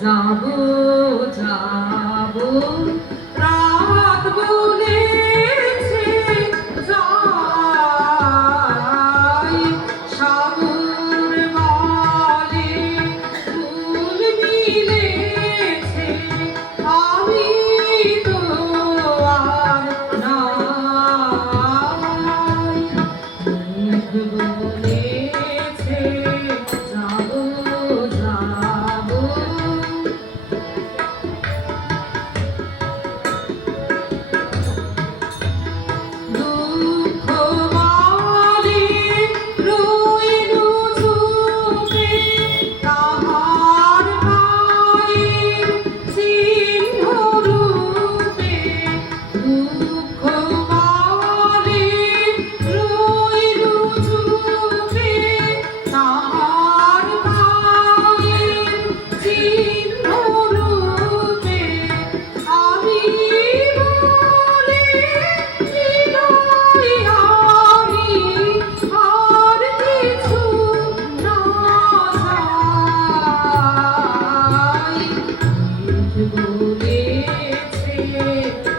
যাব যাব।